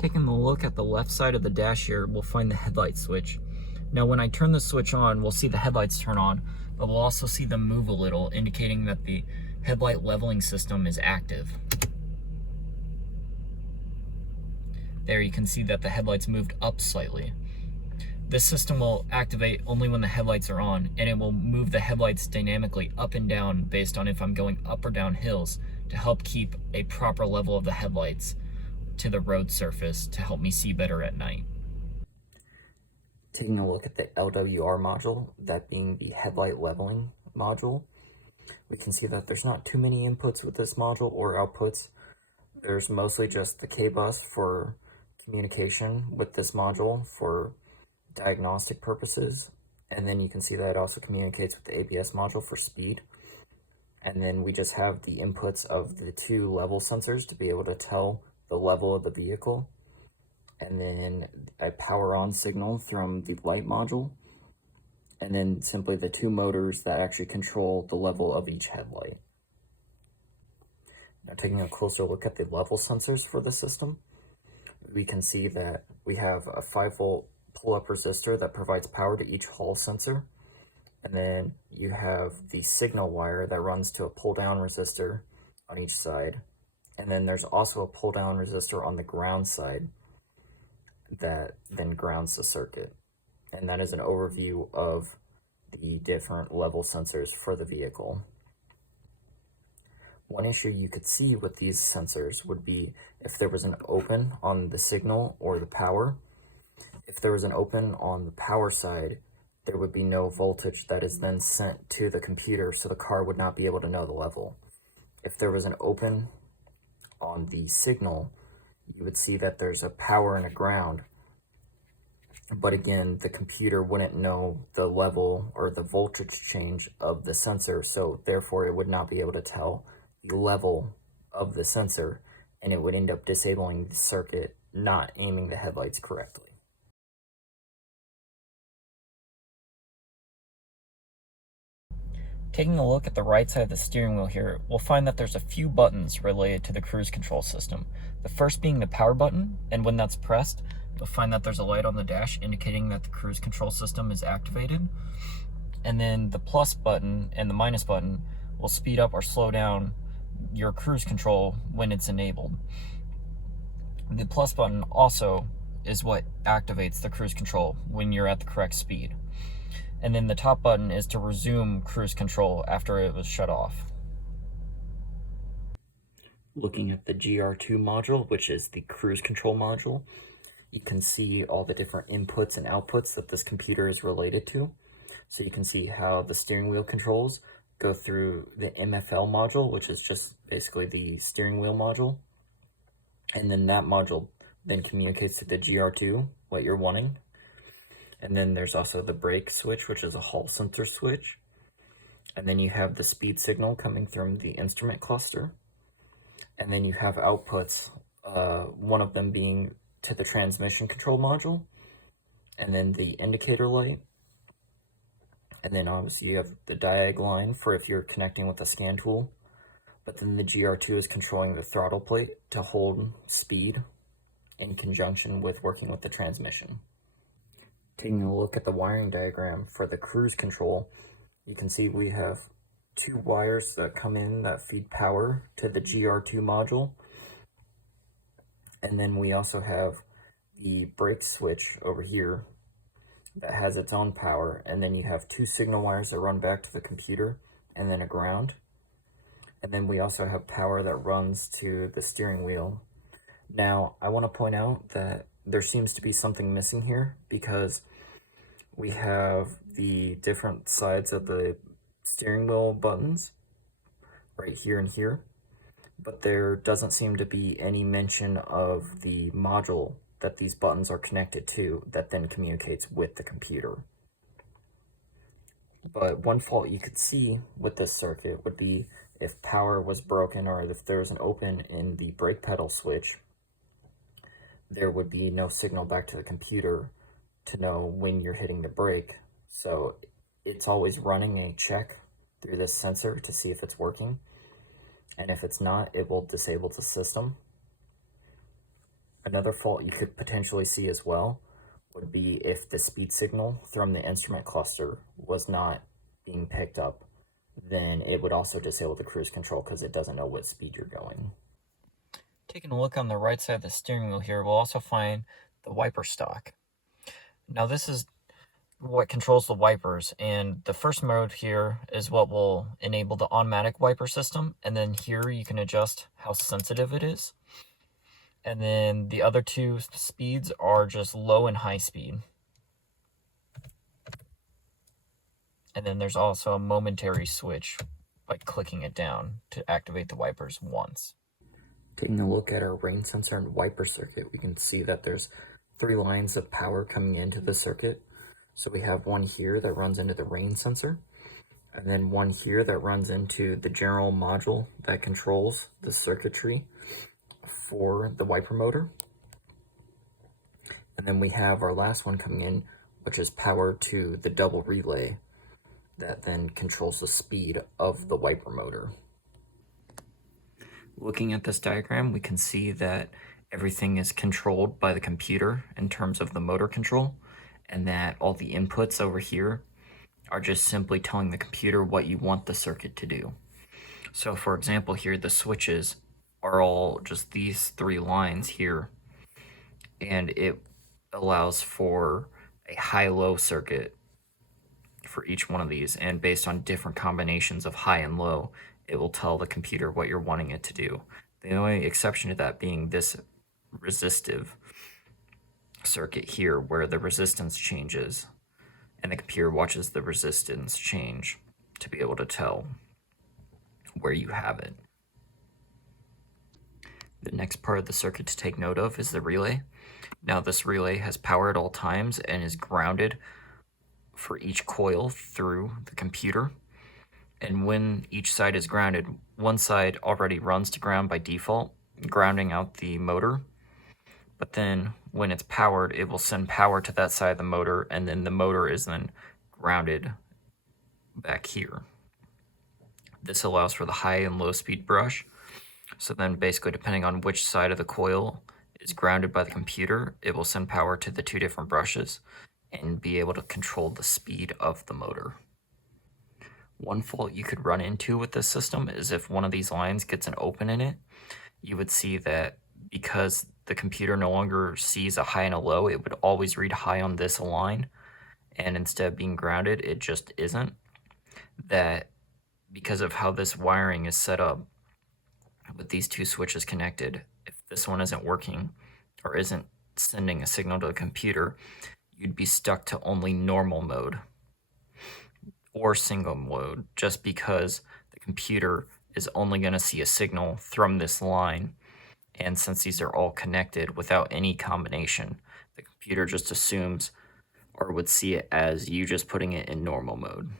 Taking a look at the left side of the dash here, we'll find the headlight switch. Now when I turn the switch on, we'll see the headlights turn on, but we'll also see them move a little, indicating that the headlight leveling system is active. There you can see that the headlights moved up slightly. This system will activate only when the headlights are on, and it will move the headlights dynamically up and down based on if I'm going up or down hills to help keep a proper level of the headlights to the road surface to help me see better at night. Taking a look at the LWR module, that being the headlight leveling module, we can see that there's not too many inputs with this module or outputs. There's mostly just the K-bus for communication with this module for diagnostic purposes, and then you can see that it also communicates with the ABS module for speed. And then we just have the inputs of the two level sensors to be able to tell the level of the vehicle, and then a power on signal from the light module, and then simply the two motors that actually control the level of each headlight. Now taking a closer look at the level sensors for the system, we can see that we have a 5-volt pull-up resistor that provides power to each hall sensor, and then you have the signal wire that runs to a pull-down resistor on each side, and then there's also a pull-down resistor on the ground side that then grounds the circuit. And that is an overview of the different level sensors for the vehicle. One issue you could see with these sensors would be if there was an open on the signal or the power. If there was an open on the power side, there would be no voltage that is then sent to the computer, so the car would not be able to know the level. If there was an open on the signal, you would see that there's a power and a ground, but again, the computer wouldn't know the level or the voltage change of the sensor, so therefore it would not be able to tell the level of the sensor, and it would end up disabling the circuit, not aiming the headlights correctly. Taking a look at the right side of the steering wheel here, we'll find that there's a few buttons related to the cruise control system. The first being the power button, and when that's pressed, you'll find that there's a light on the dash indicating that the cruise control system is activated. And then the plus button and the minus button will speed up or slow down your cruise control when it's enabled. The plus button also is what activates the cruise control when you're at the correct speed. And then the top button is to resume cruise control after it was shut off. Looking at the GR2 module, which is the cruise control module, you can see all the different inputs and outputs that this computer is related to. So you can see how the steering wheel controls go through the MFL module, which is just basically the steering wheel module. And then that module then communicates to the GR2 what you're wanting. And then there's also the brake switch, which is a hall sensor switch. And then you have the speed signal coming from the instrument cluster. And then you have outputs, one of them being to the transmission control module, and then the indicator light. And then obviously you have the diag line for if you're connecting with a scan tool. But then the GR2 is controlling the throttle plate to hold speed in conjunction with working with the transmission. Taking a look at the wiring diagram for the cruise control, you can see we have two wires that come in that feed power to the GR2 module. And then we also have the brake switch over here that has its own power. And then you have two signal wires that run back to the computer and then a ground. And then we also have power that runs to the steering wheel. Now, I want to point out that there seems to be something missing here because we have the different sides of the steering wheel buttons right here and here, but there doesn't seem to be any mention of the module that these buttons are connected to that then communicates with the computer. But one fault you could see with this circuit would be if power was broken or if there was an open in the brake pedal switch, there would be no signal back to the computer to know when you're hitting the brake. So it's always running a check through this sensor to see if it's working. And if it's not, it will disable the system. Another fault you could potentially see as well would be if the speed signal from the instrument cluster was not being picked up, then it would also disable the cruise control because it doesn't know what speed you're going. Taking a look on the right side of the steering wheel here, we'll also find the wiper stock. Now this is what controls the wipers, and the first mode here is what will enable the automatic wiper system, and then here you can adjust how sensitive it is. And then the other two speeds are just low and high speed. And then there's also a momentary switch by clicking it down to activate the wipers once. Taking a look at our rain sensor and wiper circuit, we can see that there's 3 lines of power coming into the circuit. So we have one here that runs into the rain sensor, and then one here that runs into the general module that controls the circuitry for the wiper motor. And then we have our last one coming in, which is power to the double relay that then controls the speed of the wiper motor. Looking at this diagram, we can see that everything is controlled by the computer in terms of the motor control, and that all the inputs over here are just simply telling the computer what you want the circuit to do. So for example here, the switches are all just these 3 lines here, and it allows for a high-low circuit for each one of these, and based on different combinations of high and low, it will tell the computer what you're wanting it to do. The only exception to that being this resistive circuit here, where the resistance changes and the computer watches the resistance change to be able to tell where you have it. The next part of the circuit to take note of is the relay. Now this relay has power at all times and is grounded for each coil through the computer. And when each side is grounded, one side already runs to ground by default, grounding out the motor. But then when it's powered, it will send power to that side of the motor, and then the motor is then grounded back here. This allows for the high and low speed brush. So then basically, depending on which side of the coil is grounded by the computer, it will send power to the 2 different brushes and be able to control the speed of the motor. One fault you could run into with this system is if one of these lines gets an open in it, you would see that because the computer no longer sees a high and a low, it would always read high on this line, and instead of being grounded, it just isn't. That because of how this wiring is set up with these 2 switches connected, if this one isn't working or isn't sending a signal to the computer, you'd be stuck to only normal mode or single mode, just because the computer is only going to see a signal from this line. And since these are all connected without any combination, the computer just assumes or would see it as you just putting it in normal mode.